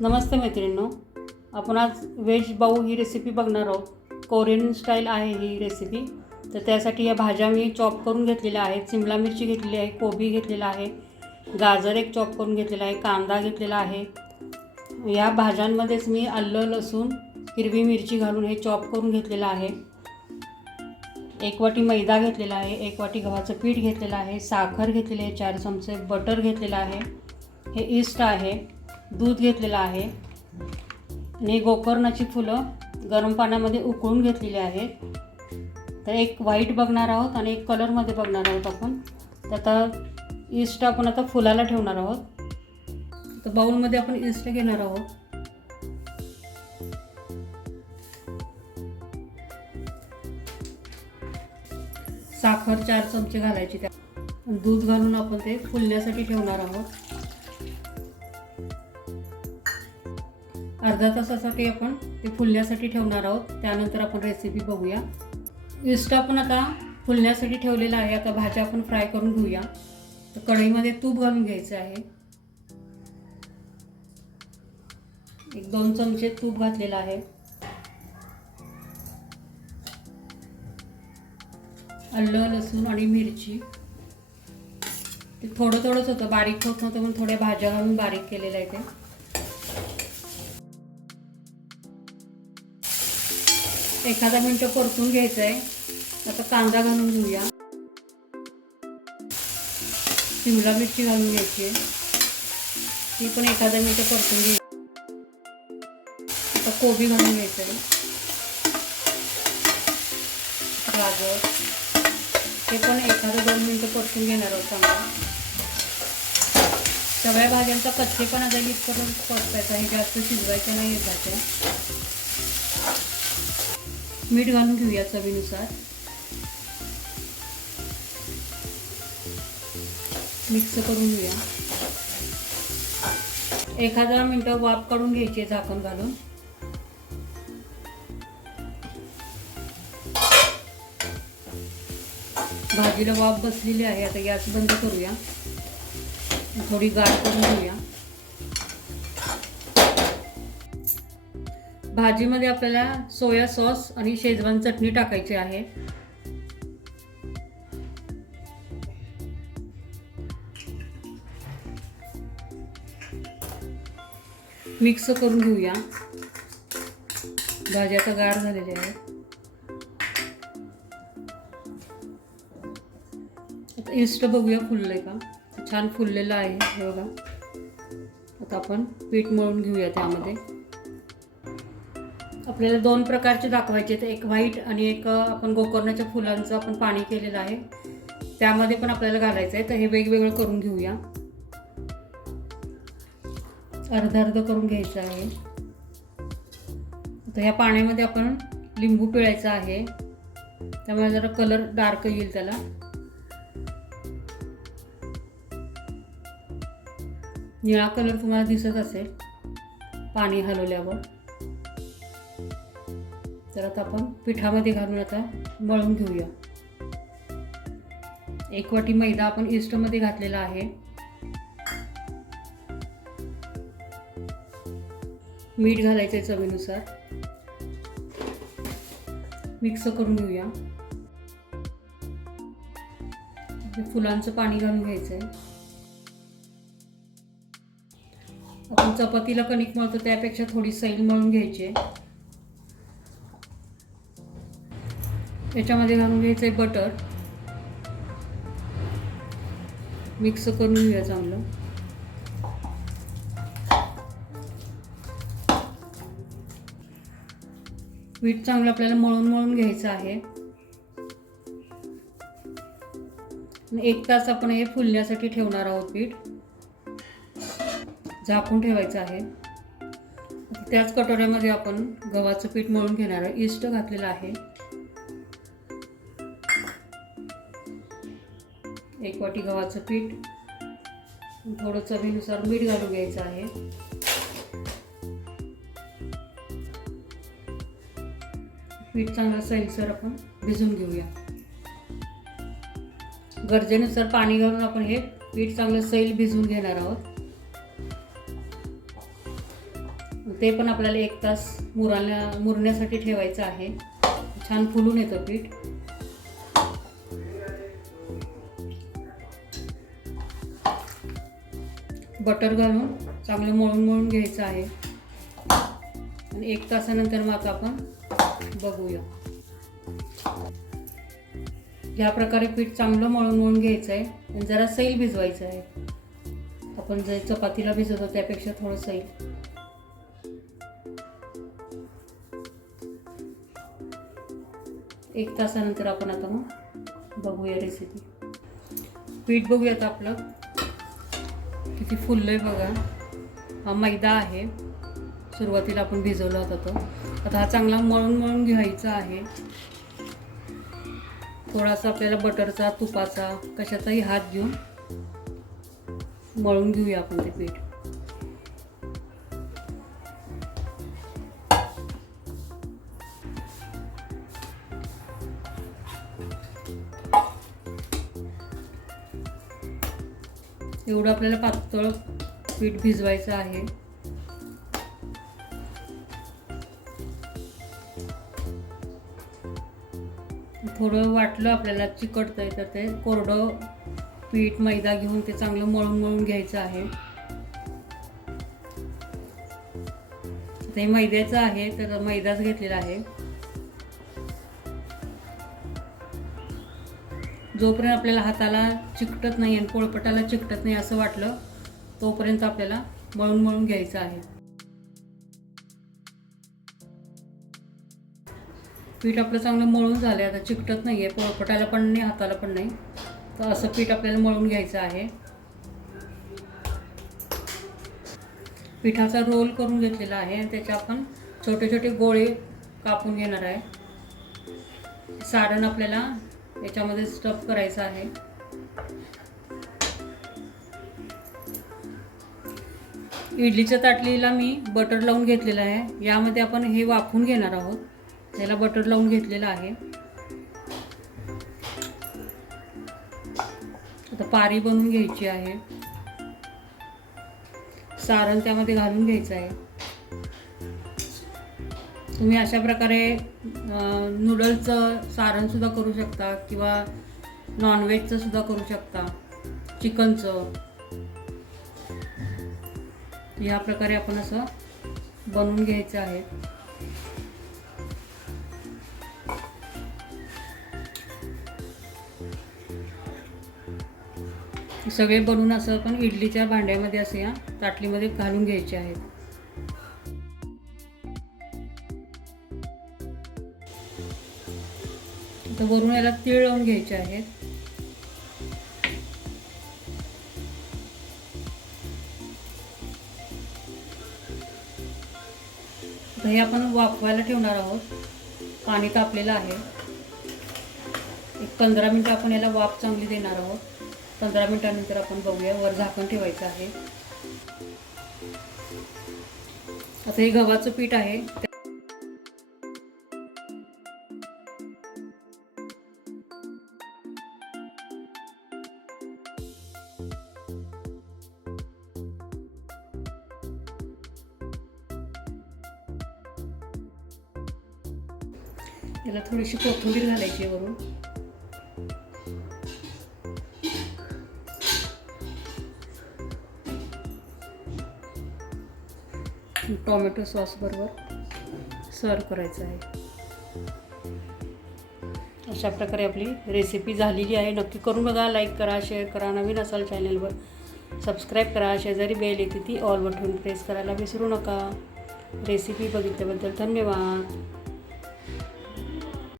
नमस्ते मैत्रिणींनो आपण आज व्हेज बाऊ ही रेसिपी बघणार आहोत. कोरियन स्टाईल आहे ही रेसिपी तर त्यासाठी या भाज्या मी चॉप करून घेतलेल्या आहेत. सिमला मिरची घेतलेली आहे कोबी घेतलेला आहे गाजर एक चॉप करून घेतलेला आहे कांदा घेतलेला आहे. या भाज्यांमध्येच मी आलं लसूण हिरवी मिरची घालून हे चॉप करून घेतलेलं आहे. एक वाटी मैदा घेतलेला आहे एक वाटी गव्हाचं पीठ घेतलेलं आहे साखर घेतलेली आहे चार चमचे बटर घेतलेलं आहे. हे ईस्ट आहे. दूध घेतलेलं आहे. आणि गोकर्णाची फुलं गरम पाण्यामध्ये उकळून घेतलेली आहेत. तर एक व्हाईट बघणार आहोत आणि एक कलरमध्ये बघणार आहोत आपण. तर आता इस्ट आपण आता फुलाला ठेवणार आहोत. तर बाऊलमध्ये आपण इस्ट घेणार आहोत. साखर चार चमचे घालायची त्या. दूध घालून आपण ते फुलण्यासाठी ठेवणार आहोत. अर्धा तासासाठी आपण ते फुलण्यासाठी ठेवणार आहोत. त्यानंतर आपण रेसिपी बघूया. इस्ट आपण आता फुलण्यासाठी ठेवलेला आहे. आता भाज्या आपण फ्राय करून घेऊया. तर कढईमध्ये तूप घालून घ्यायचं आहे. एक दोन चमचे तूप घातलेलं आहे. आलं लसूण आणि मिरची. ते थोडं थोडंच होतं. बारीक होत नव्हतं म्हणून थोड्या भाज्या घालून बारीक केलेलं आहे ते. एखादा मिनटं परतून घ्यायचं आहे आता कांदा घालून घेऊया. शिमला मिरची घालून घ्यायची आहे. ती पण एखादा मिनटं परतून घ्यायची आता कोबी घालून घ्यायचं आहे गाजर. ते पण एखादं दोन मिनटं परतून घेणार आहोत चांगलं. सगळ्या भाज्यांचा कच्चेपणा जाईल इतकं परतायचा हे जास्त शिजवायचं नाही येतात मीठ घालून घेऊया चवीनुसार. मिक्स करून घेऊया. एखादा मिनटं वाफ काढून घ्यायची आहे झाकण घालून. भाजीला वाफ बसलेली आहे आता गॅस बंद करूया. थोडी गार करून घेऊया. भाजीमध्ये आपल्याला सोया सॉस आणि शेजवान चटणी टाकायची आहे. मिक्स करून घेऊया. भाज्या आता गार झालेल्या आहेत आता इस्ट बघूया फुललंय का? छान फुललेलं आहे हे बघा. आता आपण पीठ मळून घेऊया त्यामध्ये. आपल्याला दोन प्रकारचे दाखवायचे आहेत. एक व्हाईट आणि एक आपण गोकर्णाच्या फुलांचं आपण पाणी केलेलं आहे. त्यामध्ये पण आपल्याला घालायचं आहे तर हे वेगवेगळं करून घेऊया. अर्ध अर्ध करून घ्यायचं आहे. तर ह्या पाण्यामध्ये आपण लिंबू पिळायचा आहे. त्यामुळे जरा कलर डार्क येईल त्याला. निळा कलर तुम्हाला दिसत असेल. पाणी हलवल्यावर. तर आता आपण पिठामध्ये घालून आता मळून घेऊया. एक वाटी मैदा आपण इस्टमध्ये घातलेला आहे. मीठ घालायचं आहे चवीनुसार. मिक्स करून घेऊया. फुलांचं पाणी घालून घ्यायचं आहे आपण चपातीला कणिक मळतो त्यापेक्षा थोडी सैल मळून घ्यायची आहे. याच्यामध्ये घालून घ्यायचं आहे बटर मिक्स करून घेऊया चांगलं. पीठ चांगलं आपल्याला मळून मळून घ्यायचं आहे. एक तास आपण हे फुलण्यासाठी ठेवणार आहोत पीठ. झाकून ठेवायचं आहे. त्याच कटोऱ्यामध्ये आपण गव्हाचं पीठ मळून घेणार आहे. इस्ट घातलेलं आहे. वाटी गव्हाचं पीठ थोडं चवीनुसार मीठ घालून घ्यायचं आहे. पीठ चांगलं सैलसर आपण भिजून घेऊया. गरजेनुसार पाणी घालून आपण हे पीठ चांगलं सैल भिजवून घेणार आहोत. ते पण आपल्याला एक तास मुराला मुरण्यासाठी ठेवायचं आहे. छान फुलून येतं पीठ. बटर घालून चांगलं मळून मळून घ्यायचं आहे. आणि एक तासानंतर मग आता आपण बघूया. ह्या प्रकारे पीठ चांगलं मळून मळून घ्यायचं आहे आणि जरा सैल भिजवायचं आहे. आपण जे चपातीला भिजवतो त्यापेक्षा थोडं सैल. एक तासानंतर आपण आता मग बघूया रेसिपी पीठ बघूयात आपलं. किती फुललं आहे बघा. हा मैदा आहे. सुरुवातीला आपण भिजवला होता तो. आता हा चांगला मळून मळून घ्यायचा आहे. थोडासा आपल्याला बटरचा तुपाचा कशाचाही हात घेऊन मळून घेऊया आपण ते पीठ. एवढं आपल्याला पातळ पीठ भिजवायचं आहे. थोडं वाटलं आपल्याला चिकटतं आहे तर ते कोरडं पीठ मैदा घेऊन ते चांगलं मळून मळून घ्यायचं आहे. ते मैद्याचं आहे तर मैदाच घेतलेला आहे. जोपर्यंत आपल्याला हाताला चिकटत नाही आणि पोळपटाला चिकटत नाही असं वाटलं तोपर्यंत आपल्याला मळून मळून घ्यायचं आहे. पीठ आपलं चांगलं मळून झालं आहे आता चिकटत नाही आहे पोळपटाला पण नाही हाताला पण नाही. तर असं पीठ आपल्याला मळून घ्यायचं आहे. पिठाचा रोल करून घेतलेला आहे आणि त्याचे आपण छोटे छोटे गोळे कापून घेणार आहे. सारण आपल्याला याच्यामध्ये स्टफ करायचं आहे. इडलीच्या ताटलीला मी बटर लावून घेतलेलं आहे. यामध्ये आपण हे वाफवून घेणार आहोत. त्याला बटर लावून घेतलेलं आहे. आता पारी बनवून घ्यायची आहे. सारण त्यामध्ये घालून घ्यायचं आहे. तुम्ही अशा प्रकारे नूडल्सचं सारणसुद्धा करू शकता किंवा नॉनव्हेजचं सुद्धा करू शकता. चिकनचं या प्रकारे आपण असं बनवून घ्यायचं आहे. सगळे बनवून असं आपण इडलीच्या भांड्यामध्ये असं या ताटलीमध्ये घालून घ्यायचे आहेत. तर वरून याला तीळ लावून घ्यायचे आहेत. हे आपण वाफवायला ठेवणार आहोत. पाणी तापलेलं आहे. एक पंधरा मिनटं आपण याला वाफ चांगली देणार आहोत. पंधरा मिनटानंतर आपण बघूया वर झाकण ठेवायचं आहे. आता हे गव्हाचं पीठ आहे याला थोडीशी कोथिंबीर घालायची आहे वरून. टोमॅटो सॉस बरोबर सर्व करायचं आहे. अशा प्रकारे आपली रेसिपी झालेली आहे. नक्की करून बघा लाईक करा शेअर करा. नवीन असाल चॅनलवर सबस्क्राईब करा. शेजारी बेल येते ती ऑल बटन प्रेस करायला विसरू नका. रेसिपी बघितल्याबद्दल धन्यवाद.